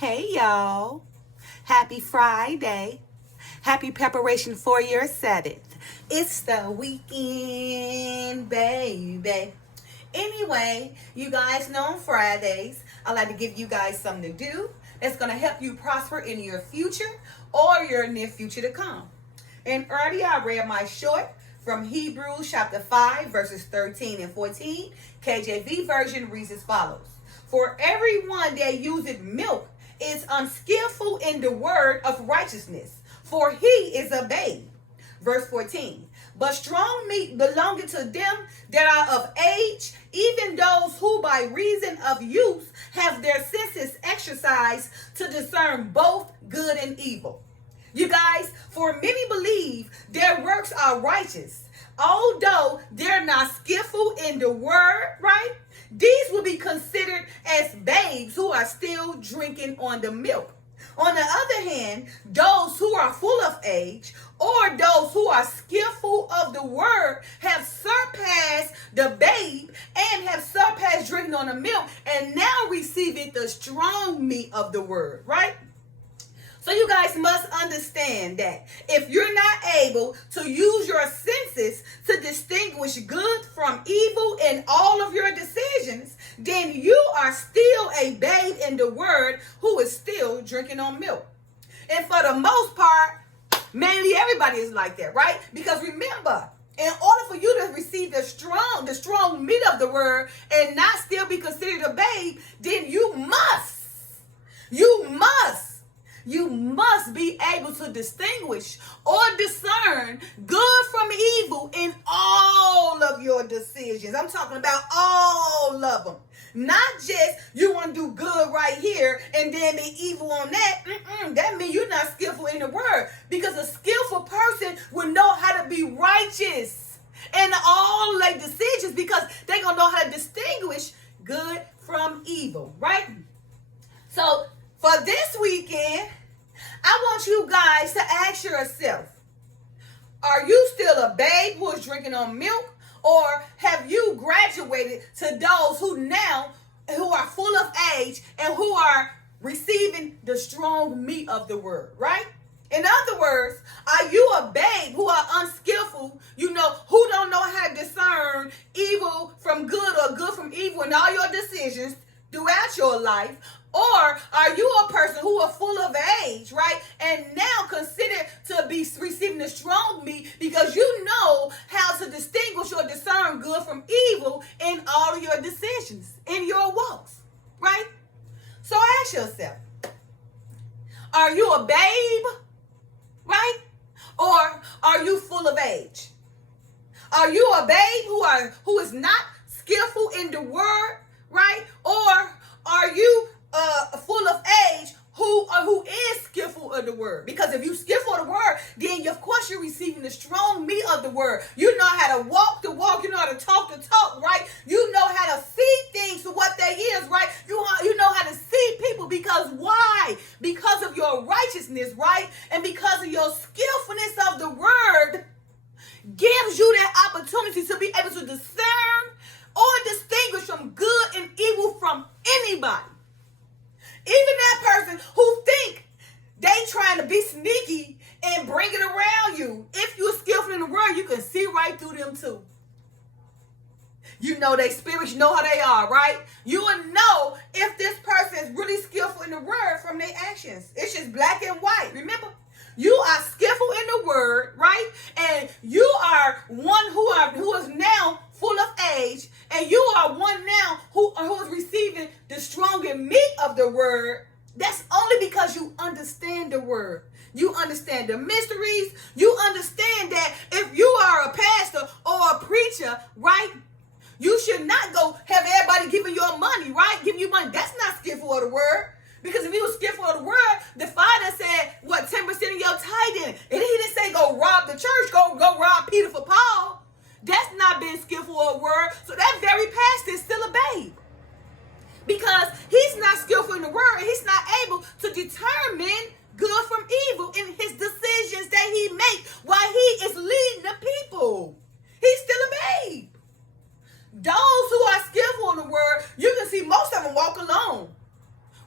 Hey y'all. Happy Friday. Happy preparation for your Sabbath. It's the weekend, baby. Anyway, you guys know on Fridays, I like to give you guys something to do that's going to help you prosper in your future or your near future to come. And earlier I read my short from Hebrews chapter 5 verses 13 and 14. KJV version reads as follows. For everyone that useth milk is unskillful in the word of righteousness, for he is a babe. Verse 14. But strong meat belongeth to them that are of age, even those who by reason of use have their senses exercised to discern both good and evil. You guys, for many believe their works are righteous, although they're not skillful in the word, right? These will be considered as babes who are still drinking on the milk. On the other hand, those who are full of age or those who are skillful of the word have surpassed the babe and have surpassed drinking on the milk and now receiving the strong meat of the word, right? So you guys must understand that if you're not able to use your senses to distinguish good from evil in all of your decisions, then you are still a babe in the word who is still drinking on milk. And for the most part, mainly everybody is like that, right? Because remember, in order for you to receive the strong meat of the word and not still be considered a babe, then you must be able to distinguish or discern good from evil in all of your decisions. I'm talking about all of them. Not just you want to do good right here and then be evil on that. That means you're not skillful in the word. Because a skillful person will know how to be righteous in all their decisions because they're going to know how to distinguish good from evil, right? So for this weekend, I want you guys to ask yourself, are you still a babe who is drinking on milk? Or have you graduated to those who are full of age and who are receiving the strong meat of the word, right? In other words, are you a babe who are unskillful, who don't know how to discern evil from good or good from evil in all your decisions throughout your life? Or are you a person who are full of age, right? And now consider to be receiving the strong meat because you know how to distinguish or discern good from evil in all of your decisions, in your walks, right? So ask yourself, are you a babe, right? Or are you full of age? Are you a babe who is not skillful in the word, right? Or are you full of age who is skillful of the word? Because if you skillful of the word, then of course you're receiving the strong meat of the word. You know how to walk the walk, you know how to talk the talk, right? You know how to see things for what they is, right? You know how to see people because why? Because of your righteousness, right? And because of your skillfulness of the word gives you that opportunity to be able to discern or distinguish from good and evil from anybody. Even that person who think they trying to be sneaky and bring it around you. If you're skillful in the word, you can see right through them too. You know their spirits, you know how they are, right? You will know if this person is really skillful in the word from their actions. It's just black and white. Remember, you are skillful in the word, right? And you are one who is now full of age, and you are one now who is receiving the stronger meat of the word. That's only because you understand the word. You understand the mysteries. You understand that if you are a pastor or a preacher, right, you should not go have everybody giving your money, right? Giving you money. That's not skillful of the word. Because if you were skillful of the word, the Father said, 10% of your tithing. And he didn't say go rob the church, go rob Peter for Paul. That's not being skillful of the word. So that very pastor is still a babe. Because he's not skillful in the word, and he's not able to determine good from evil in his decisions that he makes while he is leading the people. He's still a babe. Those who are skillful in the word, you can see most of them walk alone.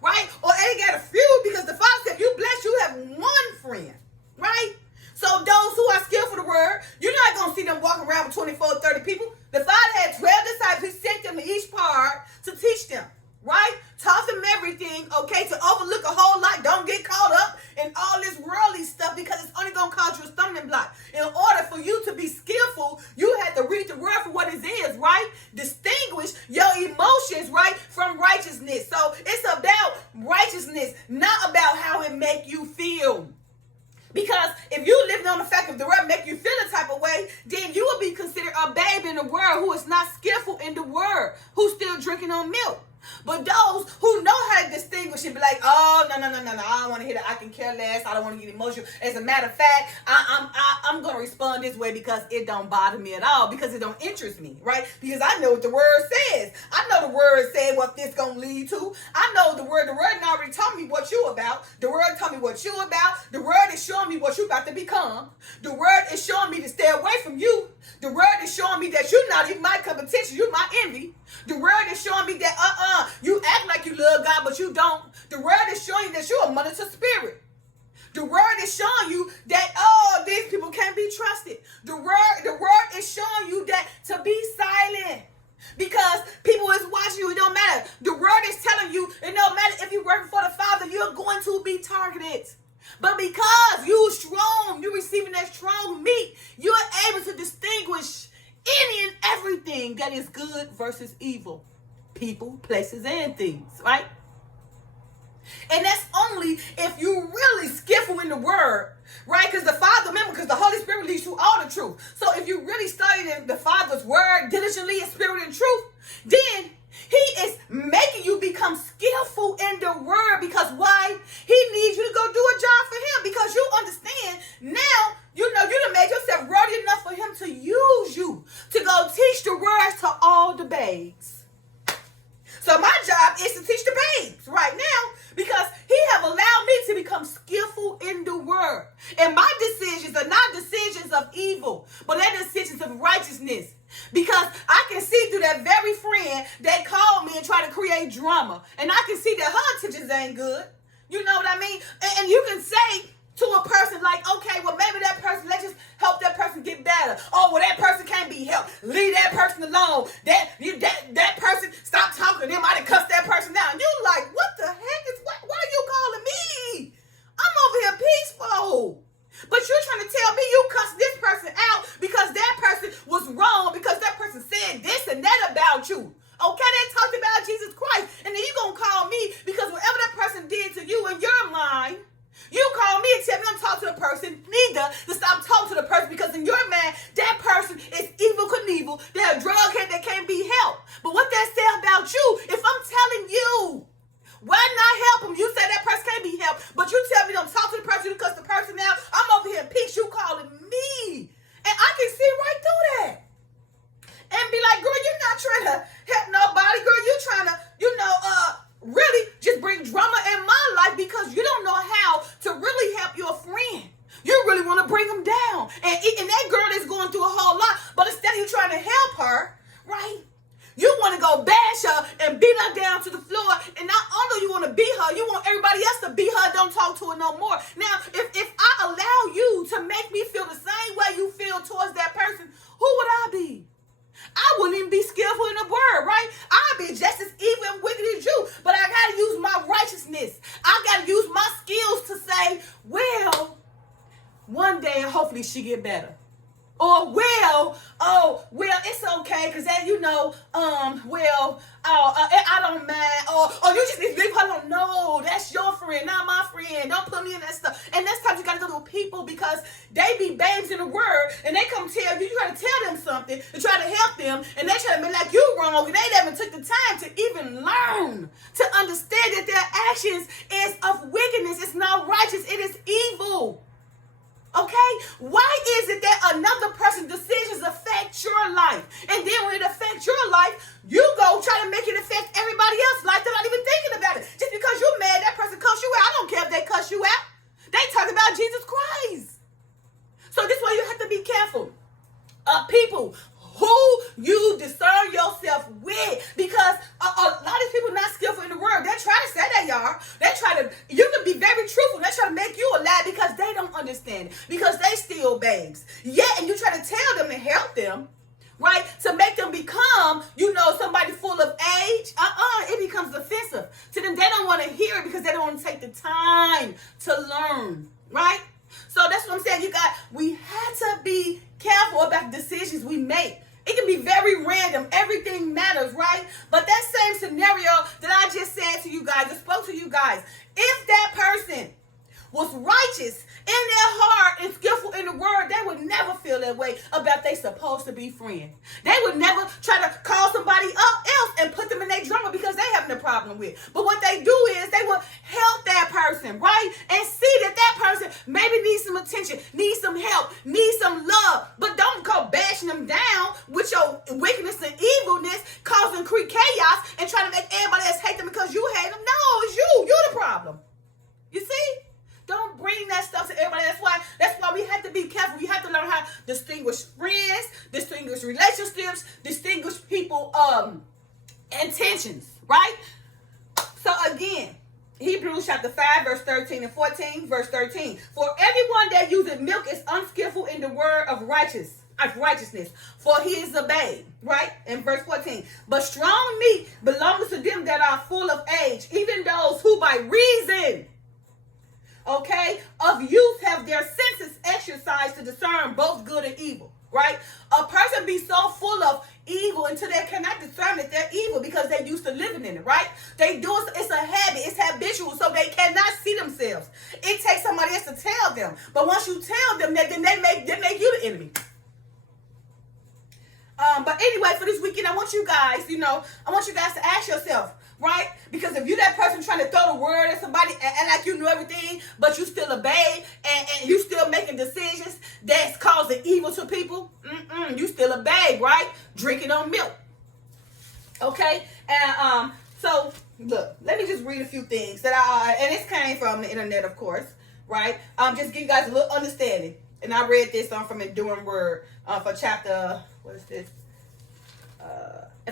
Right? Or they got a few because the Father said, if you bless, you have one friend, right? So those who are skillful in the word, you're not going to see them walking around with 24, 30 people. The Father had 12 disciples. He sent them to each part to teach them, right? Taught them everything, okay, to overlook a whole lot. Don't get caught up in all this worldly stuff because it's only going to cause you a stumbling block. In order for you to be skillful, you have to read the word for what it is, right? Distinguish your emotions, right, from righteousness. So it's about righteousness, not about how it make you feel. Because if you living on the fact of the word make you feel a type of way, then you will be considered a babe in the word who is not skillful in the word, who's still drinking on milk. But those who know how to distinguish and be like, oh, no, I don't want to hear that. I can care less. I don't want to get emotional. As a matter of fact, I'm going to respond this way because it don't bother me at all, because it don't interest me, right? Because I know what the word says. I know the word said what this going to lead to. I know the word already taught me what you about. The word taught me what you about. The word is showing me what you about to become. The word is showing me to stay away from you. The word is showing me that you're not even my competition. You're my envy. The word is showing me that, you act like you love God, but you don't. The word is showing you that you're a monitor spirit. The word is showing you that, these people can't be trusted. The word is showing you that to be silent. Because people is watching you, it don't matter. The word is telling you, it don't matter if you're working for the Father, you're going to be targeted. But because you're strong, you're receiving that strong meat, you're able to distinguish any and everything that is good versus evil. People, places, and things, right? And that's only if you're really skillful in the word, right? Because the Father, remember, because the Holy Spirit leads you all the truth. So if you really study the Father's word diligently in spirit and truth, then he is making you become skillful in the word. Because why? He needs you to go do a job for him, because you understand now, you done made yourself worthy enough for him to use you to go teach the words to all the babes. So my job is to teach the babes right now, because he have allowed me to become skillful in the word. And my decisions are not decisions of evil, but they're decisions of righteousness. Because I can see through that very friend that called me and tried to create drama. And I can see that her intentions ain't good. You know what I mean? And you can say to a person like, okay, well, maybe that person, let's just help that person get better. Oh, well, that person can't be helped. Leave that person alone. That person, stop talking to them. I done cussed that person down. You like, what the heck why are you calling me? I'm over here peaceful. But you're trying to tell me you cussed this person out because that person was wrong, because that person said this and that about you. Okay, they talked about Jesus Christ. And then you going to call me because whatever that person did to you in your mind, you call me and tell me don't talk to the person, neither to stop talking to the person, because in your mind, that person is evil Knievel. They're a drug head that can't be helped. But what that say about you, if I'm telling you, why not help them? You say that person can't be helped, but you tell me don't talk to the person, you cuss the person out. I'm over here in peace, you calling me. And I can see right through that. And be like, girl, you're not trying to help nobody. Girl, you trying to, really just bring drama in my life, because you don't know how to really help your friend. You really want to bring them down. And that girl is going through a whole lot, but instead of you trying to help her, right, you want to go bash her and beat her down to the floor. And not only you want to beat her, you want everybody else to beat her. Don't talk to her no more. Now, if I allow you to make me feel the same way you feel towards that person, who would I be? I wouldn't even be skillful in the word, right? I'd be just as evil and wicked as you. But I got to use my righteousness. I got to use my skills to say, well, one day hopefully she get better. Or, it's okay, because that, I don't mind. Or you just need to leave her alone. No, that's your friend, not my friend. Don't put me in that stuff. And that's times you got to go to people, because they be babes in the word, and they come tell you, you got to tell them something to try to help them, and they try to be like you wrong, and they never took the time to even learn, to understand that their actions is of wickedness. It's not righteous. It is evil. Okay? Why is it that another person's decisions affect your life? And then when it affects your life, you go try to make it affect everybody else's life. They're not even thinking about it. Just because you're mad that person cuss you out, I don't care if they cuss you out. They talk about Jesus Christ. So this way you have to be careful of people who you discern yourself with, because a lot of people not skillful in the word. They try to say they they are. You can be very truthful. They try to make you a lie because they don't understand it. Because they still babes. Yeah, and you try to tell them and help them, right? To make them become, somebody full of age. It becomes offensive to them. They don't want to hear it because they don't want to take the time to learn, right? So that's what I'm saying. We have to be careful about the decisions we make. It can be very random. Everything matters, right? But that same scenario that I just said to you guys, I spoke to you guys, if that person was righteous in their heart and skillful in the word, they would never feel that way about they supposed to be friends. They would never try to call somebody else and put them in their drama because they having a problem with. But what they do is they will help that person, right? And see that person maybe needs some attention, needs some help, needs some love. But don't go bashing them down with your wickedness and evilness, causing chaos and trying to make everybody else hate them because you hate them. No, it's you. You're the problem. You see? Don't bring that stuff to everybody. That's why we have to be careful. You have to learn how to distinguish friends, distinguish relationships, distinguish people intentions, right? So again, Hebrews chapter 5, verse 13 and 14, verse 13. For everyone that uses milk is unskillful in the word of righteousness, for he is a babe, right? In verse 14. But strong meat belongs to them that are full of age, even those who by reason of youth have their senses exercised to discern both good and evil, right? A person be so full of evil until they cannot discern that they're evil because they're used to living in it, right? They do it, it's a habit, it's habitual, so they cannot see themselves. It takes somebody else to tell them. But once you tell them that, then they make you the enemy. But anyway, for this weekend, I want you guys to ask yourself, right? Because if you're that person trying to throw the word at somebody and like you know everything, but you still a babe and you still making decisions that's causing evil to people, you still a babe, right? Drinking on milk. Okay? And so look, let me just read a few things that and this came from the internet, of course, right? Just give you guys a little understanding. And I read this from Enduring Word for chapter, what is this?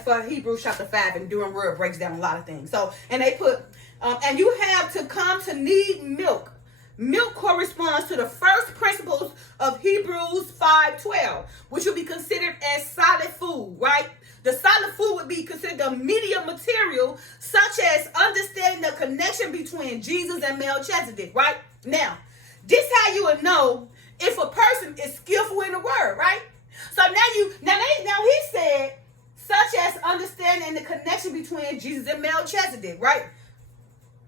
For Hebrews chapter 5, Enduring Word breaks down a lot of things. So, and they put, and you have to come to need milk. Milk corresponds to the first principles of Hebrews 5:12, which will be considered as solid food, right? The solid food would be considered the medium material, such as understanding the connection between Jesus and Melchizedek, right? Now, this how you would know if a person is skillful in the word, right? So now he said, such as understanding the connection between Jesus and Melchizedek, right?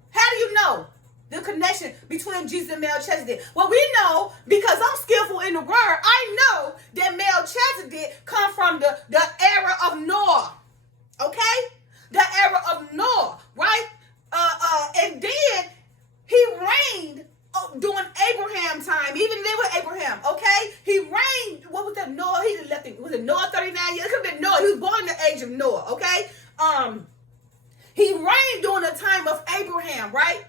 How do you know the connection between Jesus and Melchizedek? Well, we know because I'm skillful in the word. I know that Melchizedek come from the era of Noah, okay? The era of Noah, right? And then he reigned during Abraham time, even they were Abraham, okay? He reigned, what was that, Noah? He left it, was it Noah 39 years? It could have been Noah. He was born in the age of Noah, okay? He reigned during the time of Abraham, right?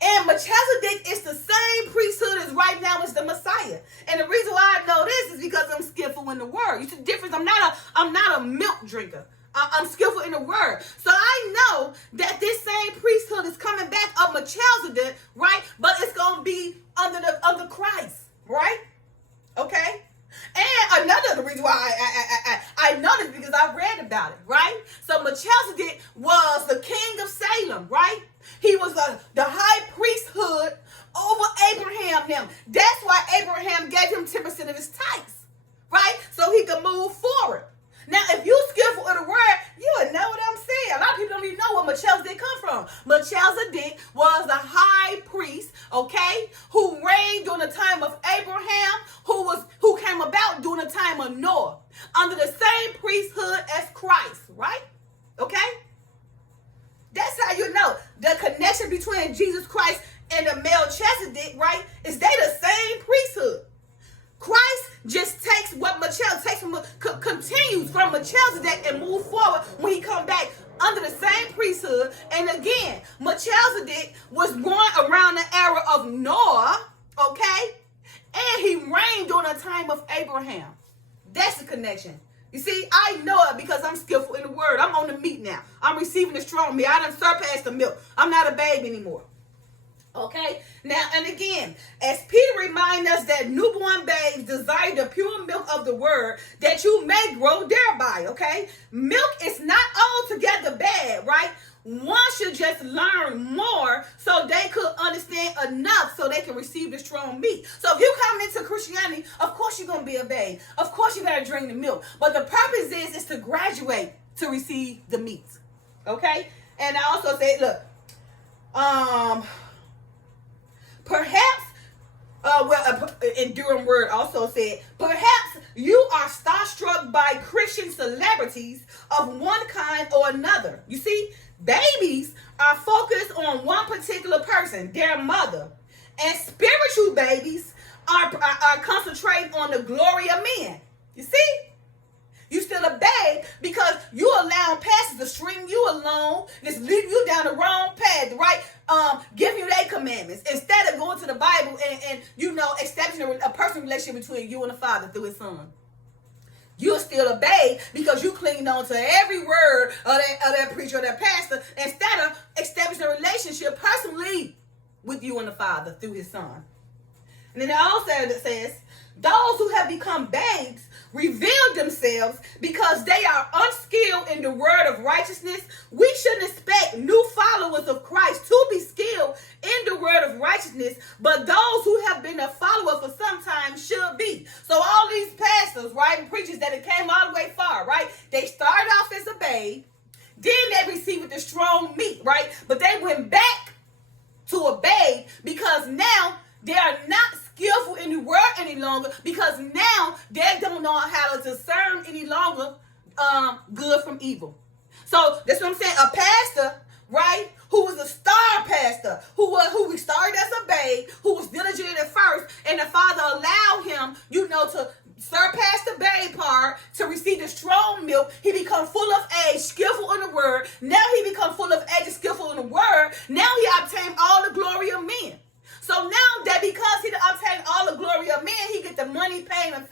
And Melchizedek is the same priesthood as right now as the Messiah. And the reason why I know this is because I'm skillful in the word. You see the difference? I'm not a milk drinker. I'm skillful in the word. So I know that this same priesthood is coming back of Melchizedek, right? But it's going to be under Christ, right? Okay? And another reason why I know this because I read about it, right? So Melchizedek was the king of Salem, right? He was the high priesthood over Abraham now. That's why Abraham gave him 10% of his tithes, right? So he could move forward. Now, if you're skillful in the word, you would know what I'm saying. A lot of people don't even know where Melchizedek come from. Melchizedek was the high priest, okay, who reigned during the time of Abraham, who came about during the time of Noah, under the same priesthood as Christ, right? Okay? That's how you know the connection between Jesus Christ and the Melchizedek, right? Is they the same priesthood. Christ just takes what continues from Melchizedek and move forward when he come back under the same priesthood. And again, Melchizedek was born around the era of Noah, okay? And he reigned during the time of Abraham. That's the connection. You see, I know it because I'm skillful in the word. I'm on the meat now. I'm receiving the strong meat. I done surpassed the milk. I'm not a babe anymore. Okay? Now, and again, as Peter reminds us that newborn babes desire the pure milk of the word that you may grow thereby. Okay? Milk is not altogether bad, right? One should just learn more so they could understand enough so they can receive the strong meat. So if you come into Christianity, of course you're going to be a babe. Of course you got to drink the milk. But the purpose is to graduate to receive the meat. Okay? And I also said, look, perhaps, Enduring Word also said, perhaps you are starstruck by Christian celebrities of one kind or another. You see, babies are focused on one particular person, their mother. And spiritual babies are concentrating on the glory of men. You see? You still a babe because you allow pastors to string you along, just leave you down the wrong path, right? Give you their commandments instead of going to the Bible and establishing a personal relationship between you and the Father through His Son. You're still a babe because you clinging on to every word of that preacher or that pastor instead of establishing a relationship personally with you and the Father through His Son. And then it also says, those who have become babes reveal themselves because they are unskilled in the word of righteousness. We shouldn't expect new followers of Christ to be skilled in the word of righteousness, but those who have been a follower for some time should be. So all these pastors, right, and preachers that came all the way far, right, they started off as a babe, then they received the strong meat, right, but they went back to a babe because now they are not skillful in the word any longer because now they don't know how to discern any longer good from evil. So that's what I'm saying. A pastor, right, who was a star pastor, who we started as a babe, who was diligent at first, and the Father allowed him, to surpass the babe part to receive the strong milk. He become full of age, skillful in the word. Now he become full of age, skillful in the word. Now he obtained all the glory of men. So now that because he obtained all the glory of men, he get the money, fame, and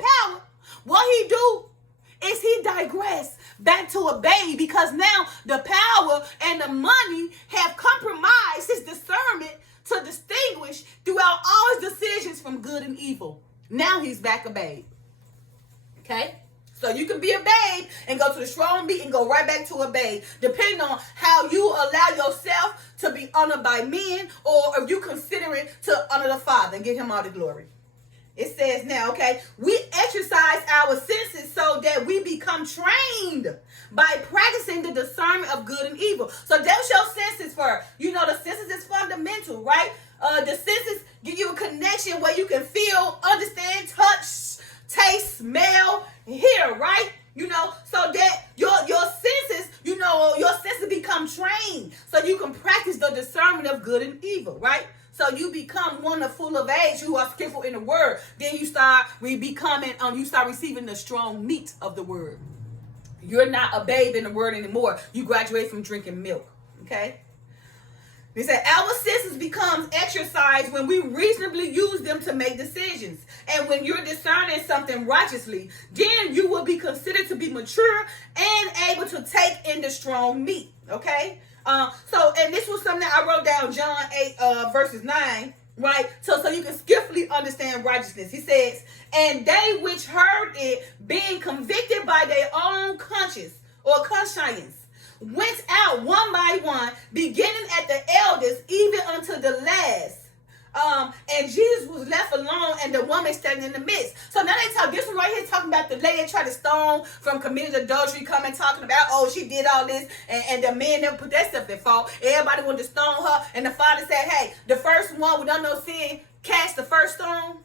power. What he do is he digress back to a babe because now the power and the money have compromised his discernment to distinguish throughout all his decisions from good and evil. Now he's back a babe. Okay? So you can be a babe and go to the strong meat and go right back to a babe, depending on how you allow yourself to be honored by men or if you consider it to honor the Father and give Him all the glory. It says now, okay, we exercise our senses so that we become trained by practicing the discernment of good and evil. So that's your senses for, the senses is fundamental, right? The senses give you a connection where you can feel, understand, touch, taste, smell, hear, right? So that your senses, your senses become trained so you can practice the discernment of good and evil, right? So you become one of full of age who are skillful in the word. Then you start receiving the strong meat of the word. You're not a babe in the word anymore. You graduate from drinking milk, okay? They said our senses become exercised when we reasonably use them to make decisions. And when you're discerning something righteously, then you will be considered to be mature and able to take in the strong meat. Okay? And this was something that I wrote down, John 8, verses 9, right? So you can skillfully understand righteousness. He says, and they which heard it, being convicted by their own conscience, went out one by one, beginning at the eldest, even unto the last. And Jesus was left alone, and the woman standing in the midst. So now this one right here talking about the lady that tried to stone from committing adultery, coming talking about, she did all this, and the man never put that stuff in fault. Everybody wanted to stone her, and the Father said, hey, the first one without no sin, cast the first stone.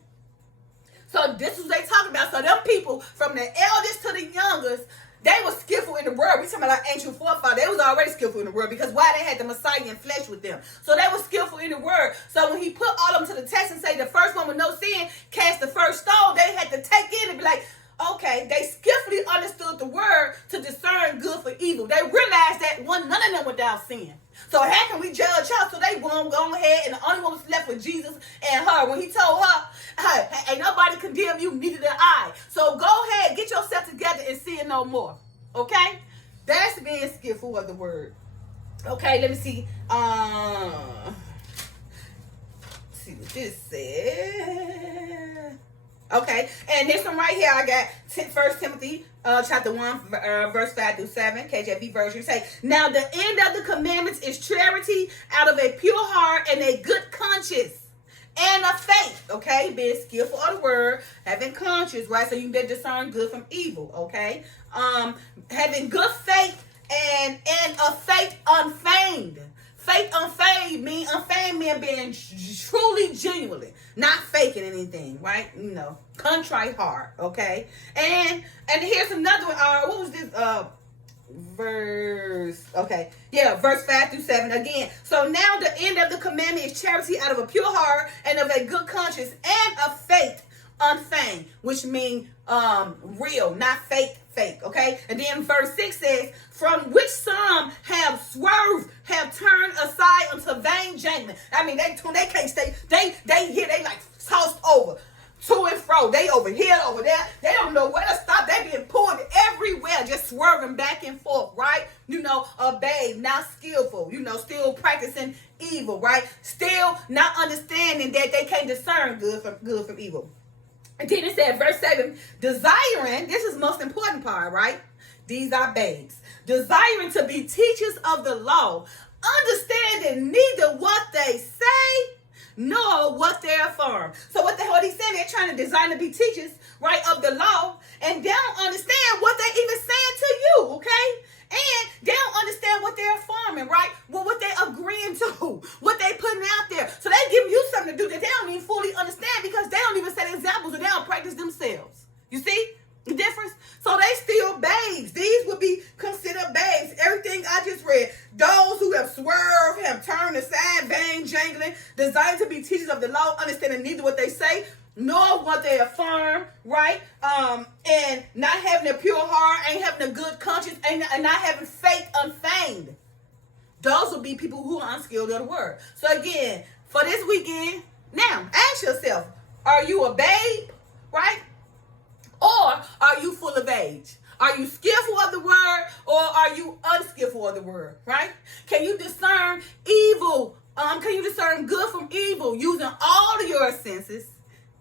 So this is what they talking about. So them people, from the eldest to the youngest, they were skillful in the word. We talking about our ancient forefathers. They was already skillful in the word because why? They had the Messiah in flesh with them. So they were skillful in the word. So when he put all of them to the test and say the first one with no sin cast the first stone, they had to take in and be like, okay, they skillfully understood the word to discern good for evil. They realized that none of them without sin. So So how can we judge her? So they won't go ahead, and the only one was left with Jesus and her. When he told her, hey, ain't nobody condemn you, neither did I. So go ahead, get yourself together and sin no more. Okay? That's being skillful of the word. Okay, let me see. See what this says. Okay, and this one right here, I got 1 Timothy chapter 1, verse 5 through 7, KJV version. Say, now the end of the commandments is charity out of a pure heart and a good conscience and a faith. Okay, being skillful of the word, having conscience, right? So you can discern good from evil. Okay, having good faith and a faith unfeigned. Faith unfeigned mean being truly, genuinely, not faking anything, right? You know, contrite heart, okay? And here's another one. What was this? Verse, okay. Yeah, verse 5 through 7 again. So now the end of the commandment is charity out of a pure heart and of a good conscience and a faith unfeigned, which means real, not fake, okay? And then verse 6 says, from which some have swerved, have turned aside unto vain judgment. I mean, they can't stay, they like tossed over to and fro. They over here, over there. They don't know where to stop. They being pulled everywhere, just swerving back and forth, right? You know, a babe, not skillful, you know, still practicing evil, right? Still not understanding that they can't discern good from evil. And then it said, verse 7, desiring, this is the most important part, right? These are babes. Desiring to be teachers of the law, understanding neither what they say nor what they affirm. So what he's saying, they're trying to design to be teachers, right, of the law, and they don't understand what they even saying to you, okay? And they don't understand what they're affirming, right? Well, what they agreeing to, what they putting out there. So they give you something to do that they don't even fully understand because they don't even set examples and they don't practice themselves. You see the difference? So they still babes. These would be considered babes. Everything I just read. Those who have swerved, have turned aside, vain, jangling, designed to be teachers of the law, understanding neither what they say nor what they affirm, right? And not having a pure heart, ain't having a good conscience, and not having faith unfeigned. Those will be people who are unskilled of the word. So again, for this weekend, now ask yourself, are you a babe, right? Or are you full of age? Are you skillful of the word, or are you unskillful of the word, right? Can you discern evil? Can you discern good from evil using all of your senses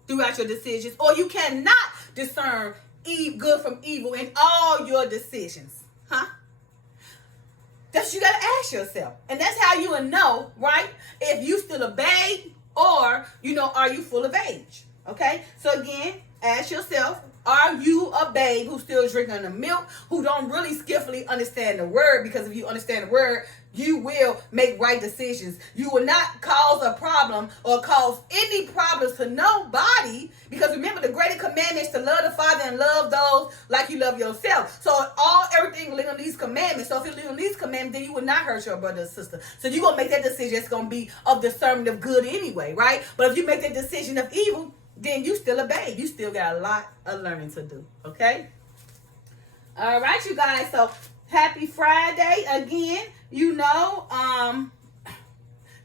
throughout your decisions, or you cannot discern good from evil in all your decisions, huh? That's what you got to ask yourself. And that's how you will know, right, if you still a babe or, you know, are you full of age, okay? So again, ask yourself, are you a babe who's still drinking the milk, who don't really skillfully understand the word? Because if you understand the word, you will make right decisions. You will not cause a problem or cause any problems to nobody. Because remember, the greatest commandment is to love the Father and love those like you love yourself. So everything will live on these commandments. So if you live on these commandments, then you will not hurt your brother or sister. So you're going to make that decision that's going to be of discernment of good anyway, right? But if you make that decision of evil, then you still a babe. You still got a lot of learning to do, okay? All right, you guys. So happy Friday again. You know,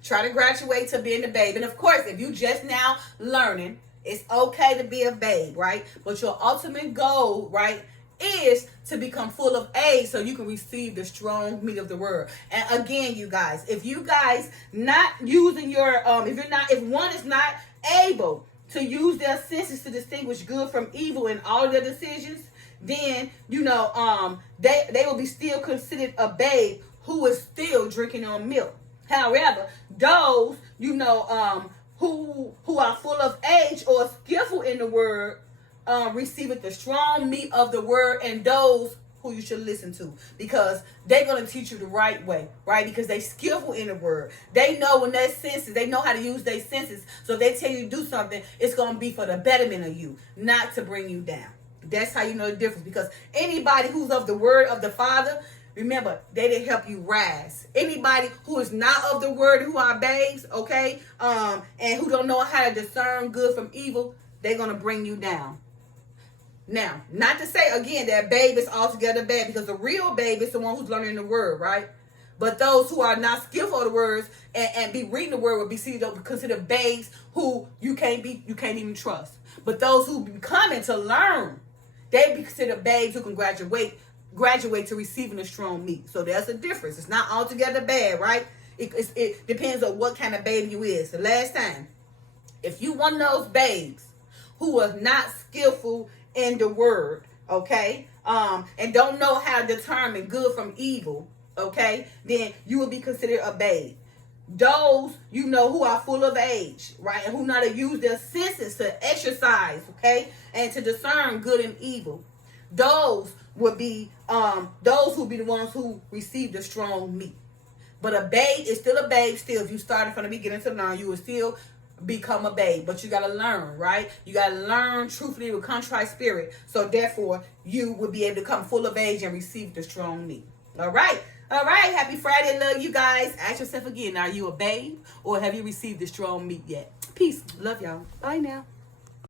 try to graduate to being a babe. And of course, if you just now learning, it's okay to be a babe, right? But your ultimate goal, right, is to become full of age so you can receive the strong meat of the word. And again, you guys, if you guys not using your, if one is not able to use their senses to distinguish good from evil in all of their decisions, then, you know, they will be still considered a babe who is still drinking on milk. However, those, you know, who are full of age or skillful in the word, receiveth the strong meat of the word, and those who you should listen to, because they're going to teach you the right way, right? Because they skillful in the word. They know when their senses, they know how to use their senses. So if they tell you to do something, it's going to be for the betterment of you, not to bring you down. That's how you know the difference. Because anybody who's of the word of the Father, remember, they didn't help you rise. Anybody who is not of the word, who are babes, okay, and who don't know how to discern good from evil, they're going to bring you down. Now, not to say, again, that babe is altogether bad, because the real babe is the one who's learning the word, right? But those who are not skillful of the words and be reading the word will be considered babes who you can't even trust. But those who be coming to learn, they be considered babes who can graduate to receiving the strong meat. So there's a difference. It's not altogether bad, right? It depends on what kind of babe you is. The last time, if you one of those babes who are not skillful in the word, okay, and don't know how to determine good from evil, okay, then you will be considered a babe. Those, who are full of age, right, and who know how to use their senses to exercise, okay, and to discern good and evil, those will be the ones who receive the strong meat. But a babe is still a babe. Still, if you started from the beginning to learn, you will still become a babe. But you got to learn, right? You got to learn truthfully with contrite spirit. So therefore, you will be able to come full of age and receive the strong meat. All right. Happy Friday. Love you guys. Ask yourself again, are you a babe or have you received the strong meat yet? Peace. Love y'all. Bye now.